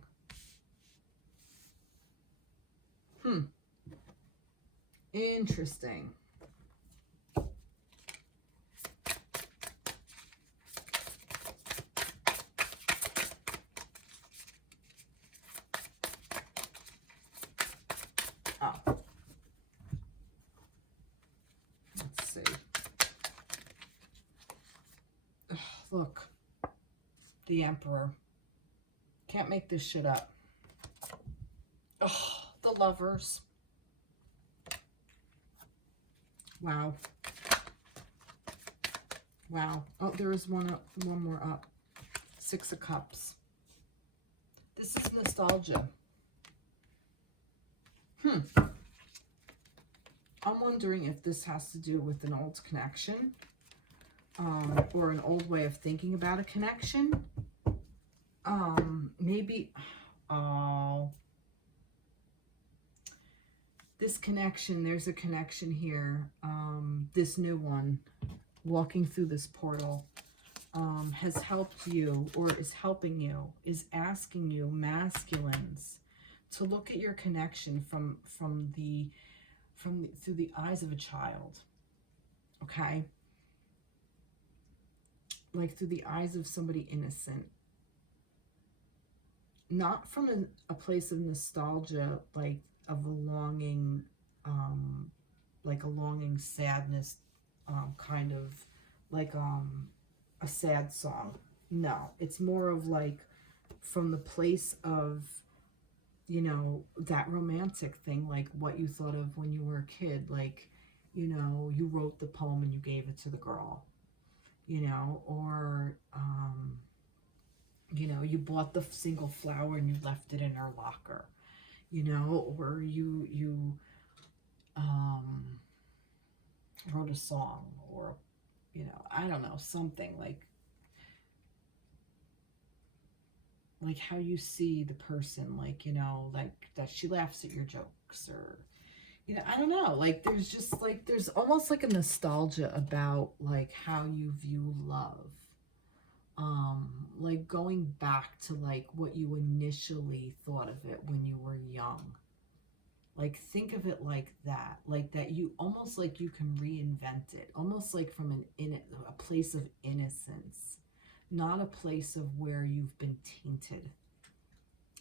Interesting. Oh. Let's see. Ugh, look. The Emperor. Can't make this shit up. Oh, the Lovers. Wow. Wow. Oh, there is one more up. 6 of Cups. This is nostalgia. I'm wondering if this has to do with an old connection, or an old way of thinking about a connection. Maybe, this connection, there's a connection here. This new one, walking through this portal, has helped you, or is helping you, is asking you, masculines, to look at your connection through the eyes of a child. Okay? Like through the eyes of somebody innocent. Not from a place of nostalgia, like of a longing, like a longing sadness, kind of like a sad song. No, it's more of like from the place of, you know, that romantic thing, like what you thought of when you were a kid, like, you know, you wrote the poem and you gave it to the girl, you know, or you know, you bought the single flower and you left it in her locker, you know, or you wrote a song, or, you know, I don't know, something like how you see the person, like, you know, like that she laughs at your jokes, or, you know, I don't know, like there's just like, there's almost like a nostalgia about like how you view love. Like going back to like what you initially thought of it when you were young. Like think of it like that you almost like you can reinvent it, almost like from a place of innocence, not a place of where you've been tainted.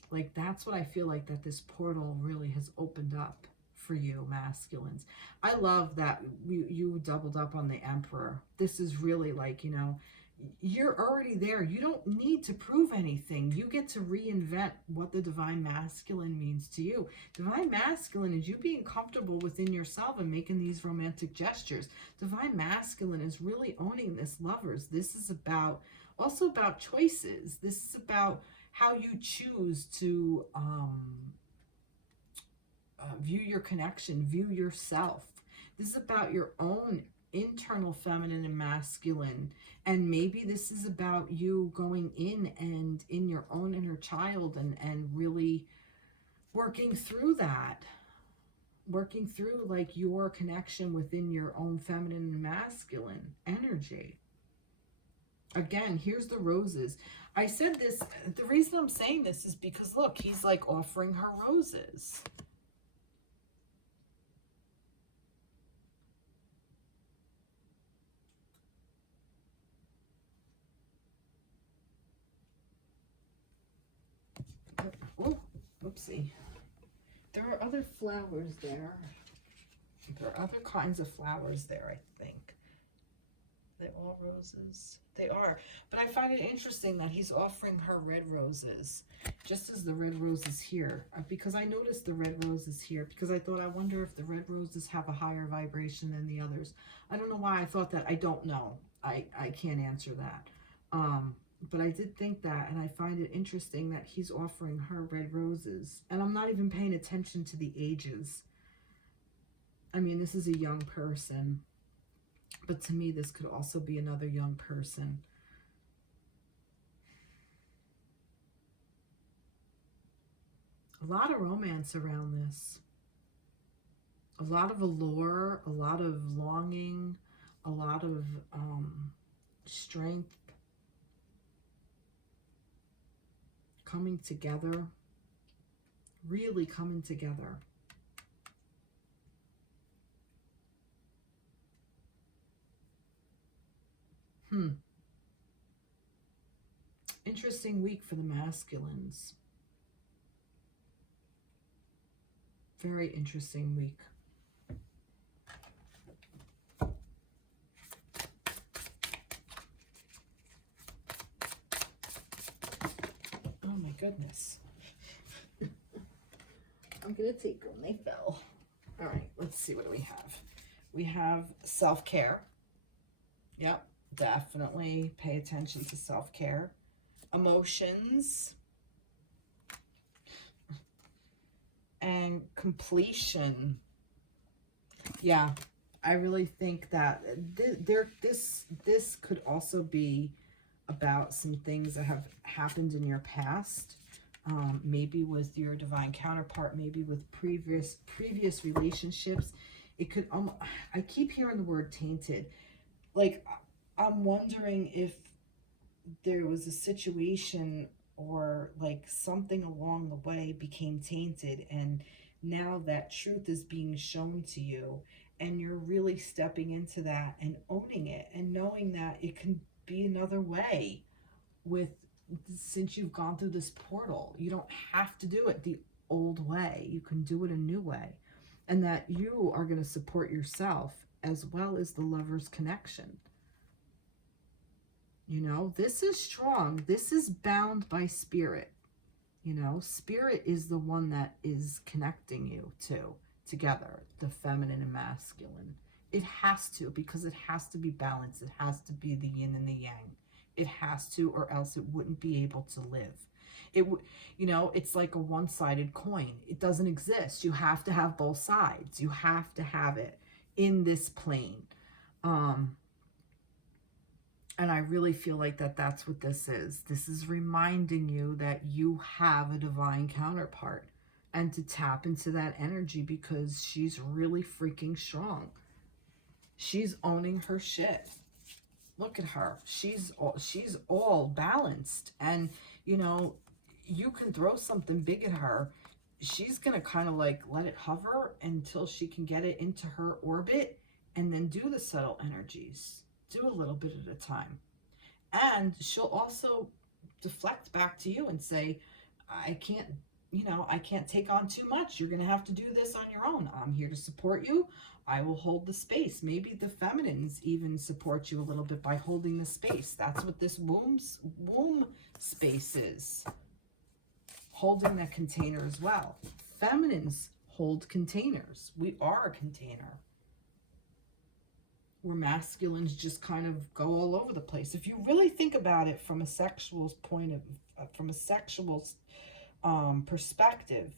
Like that's what I feel like that this portal really has opened up for you, masculines. I love that you doubled up on the Emperor. This is really like, you know, you're already there. You don't need to prove anything. You get to reinvent what the divine masculine means to you. Divine masculine is you being comfortable within yourself and making these romantic gestures. Divine masculine is really owning this, lovers. This is about also about choices. This is about how you choose to view your connection, view yourself. This is about your own internal feminine and masculine, and maybe this is about you going in and in your own inner child and really working through that, working through like your connection within your own feminine and masculine energy. Again, here's the roses. I said this, the reason I'm saying this is because look, he's like offering her roses. Oh, oopsie. There are other flowers there. There are other kinds of flowers there, I think. They all roses? They are. But I find it interesting that he's offering her red roses, just as the red roses here. Because I noticed the red roses here, because I thought, I wonder if the red roses have a higher vibration than the others. I don't know why I thought that. I don't know. I can't answer that. But I did think that, and I find it interesting that he's offering her red roses. And I'm not even paying attention to the ages. I mean, this is a young person. But to me, this could also be another young person. A lot of romance around this. A lot of allure, a lot of longing, a lot of strength. Coming together. Really coming together. Interesting week for the masculines. Very interesting week. Oh my goodness. I'm going to take them. They fell. All right, let's see. What do we have? We have self-care. Yep. Definitely pay attention to self-care. Emotions. And completion. Yeah, I really think that this could also be about some things that have happened in your past. Maybe with your divine counterpart, maybe with previous relationships. It could, I keep hearing the word tainted. Like, I'm wondering if there was a situation or like something along the way became tainted, and now that truth is being shown to you, and you're really stepping into that and owning it and knowing that it can be another way. Since you've gone through this portal, you don't have to do it the old way. You can do it a new way, and that you are going to support yourself as well as the lover's connection. You know, this is strong. This is bound by spirit. You know, spirit is the one that is connecting you together, the feminine and masculine. It has to, because it has to be balanced. It has to be the yin and the yang. It has to, or else it wouldn't be able to live. You know, it's like a one-sided coin. It doesn't exist. You have to have both sides. You have to have it in this plane. And I really feel like that's what this is. This is reminding you that you have a divine counterpart and to tap into that energy because she's really freaking strong. She's owning her shit. Look at her. She's all balanced. And, you know, you can throw something big at her. She's going to kind of like let it hover until she can get it into her orbit and then do the subtle energies. Do a little bit at a time. And she'll also deflect back to you and say, I can't, you know, I can't take on too much. You're going to have to do this on your own. I'm here to support you. I will hold the space. Maybe the feminines even support you a little bit by holding the space. That's what this womb space is. Holding that container as well. Feminines hold containers. We are a container. Where masculines just kind of go all over the place. If you really think about it from a sexual point of, from a sexual perspective,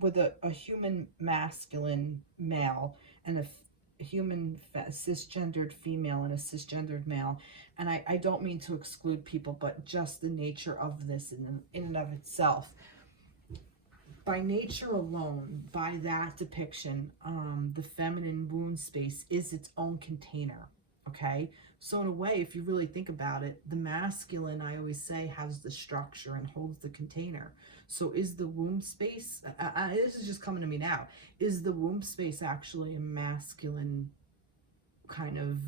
with a human masculine male and a human cisgendered female and a cisgendered male, and I don't mean to exclude people, but just the nature of this in and of itself. By nature alone, by that depiction, the feminine wound space is its own container, okay? So in a way, if you really think about it, the masculine, I always say, has the structure and holds the container. So is the womb space, this is just coming to me now, is the womb space actually a masculine kind of,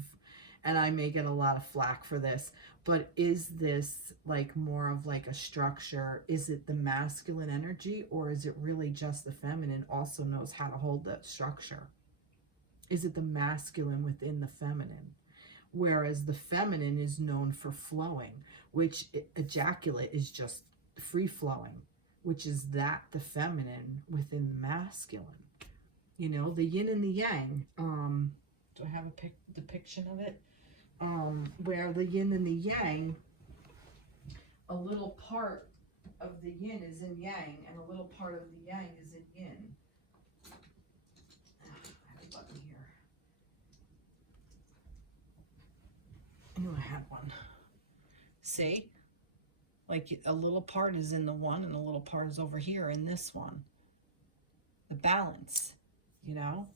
and I may get a lot of flack for this, but is this like more of like a structure? Is it the masculine energy, or is it really just the feminine also knows how to hold that structure? Is it the masculine within the feminine? Whereas the feminine is known for flowing, which ejaculate is just free flowing, which is that the feminine within the masculine. You know, the yin and the yang. Do I have a depiction of it? Where the yin and the yang, a little part of the yin is in yang, and a little part of the yang is in yin. I have a button here. I knew I had one. See? Like a little part is in the one, and a little part is over here in this one. The balance, you know?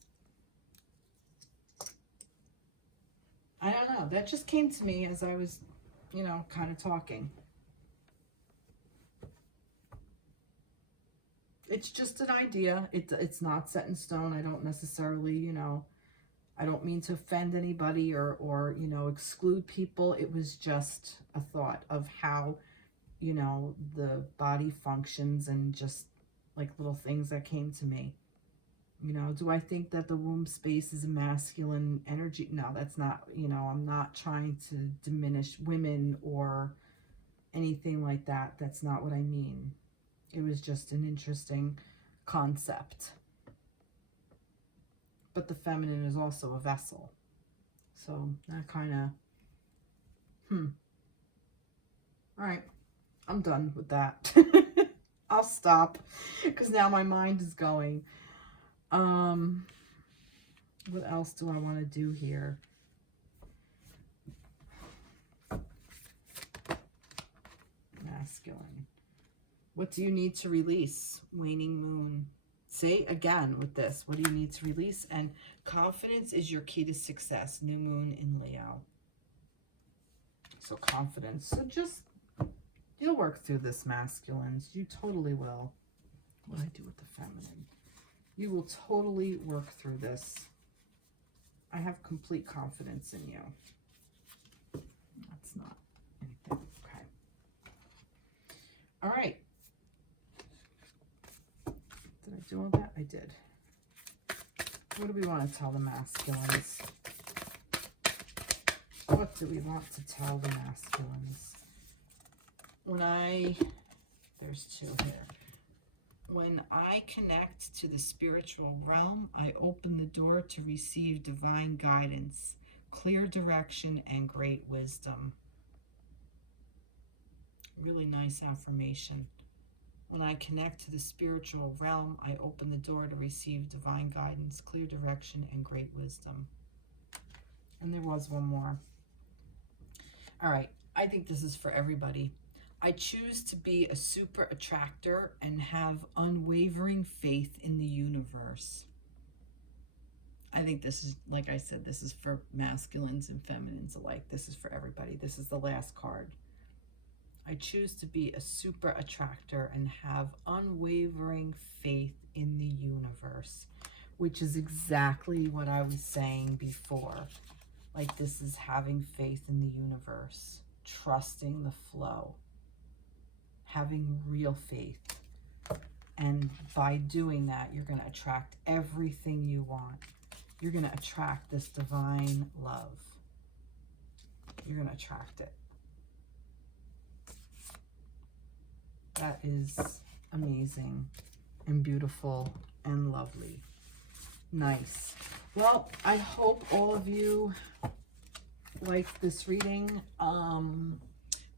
I don't know. That just came to me as I was, you know, kind of talking. It's just an idea. It's not set in stone. I don't necessarily, you know, I don't mean to offend anybody or you know, exclude people. It was just a thought of how, you know, the body functions and just like little things that came to me. You know, do I think that the womb space is a masculine energy? No, that's not, you know, I'm not trying to diminish women or anything like that. That's not what I mean. It was just an interesting concept. But the feminine is also a vessel. So that kind of, All right, I'm done with that. I'll stop because now my mind is going. What else do I want to do here? Masculine. What do you need to release? Waning moon. Say again with this. What do you need to release? And confidence is your key to success. New moon in Leo. So confidence. So just, you'll work through this, masculines. You totally will. What do I do with the feminine? You will totally work through this. I have complete confidence in you. That's not anything. Okay. All right. Did I do all that? I did. What do we want to tell the masculines? What do we want to tell the masculines? There's two here. When I connect to the spiritual realm, I open the door to receive divine guidance, clear direction, and great wisdom. Really nice affirmation. When I connect to the spiritual realm, I open the door to receive divine guidance, clear direction, and great wisdom. And there was one more. All right, I think this is for everybody. I choose to be a super attractor and have unwavering faith in the universe. I think this is, like I said, this is for masculines and feminines alike. This is for everybody. This is the last card. I choose to be a super attractor and have unwavering faith in the universe, which is exactly what I was saying before. Like, this is having faith in the universe, trusting the flow, having real faith. And by doing that, you're going to attract everything you want. You're going to attract this divine love. You're going to attract it. That is amazing and beautiful and lovely. Nice. Well, I hope all of you liked this reading.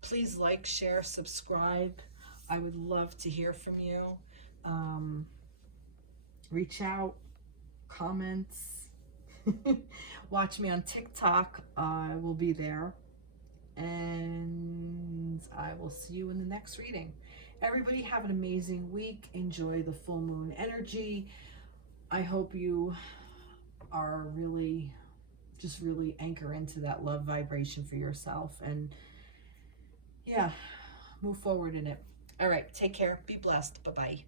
Please like, share, subscribe. I would love to hear from you. Reach out, comments. Watch me on TikTok. I will be there. And I will see you in the next reading. Everybody have an amazing week. Enjoy the full moon energy. I hope you are really anchor into that love vibration for yourself. And yeah, move forward in it. All right, take care. Be blessed. Bye-bye.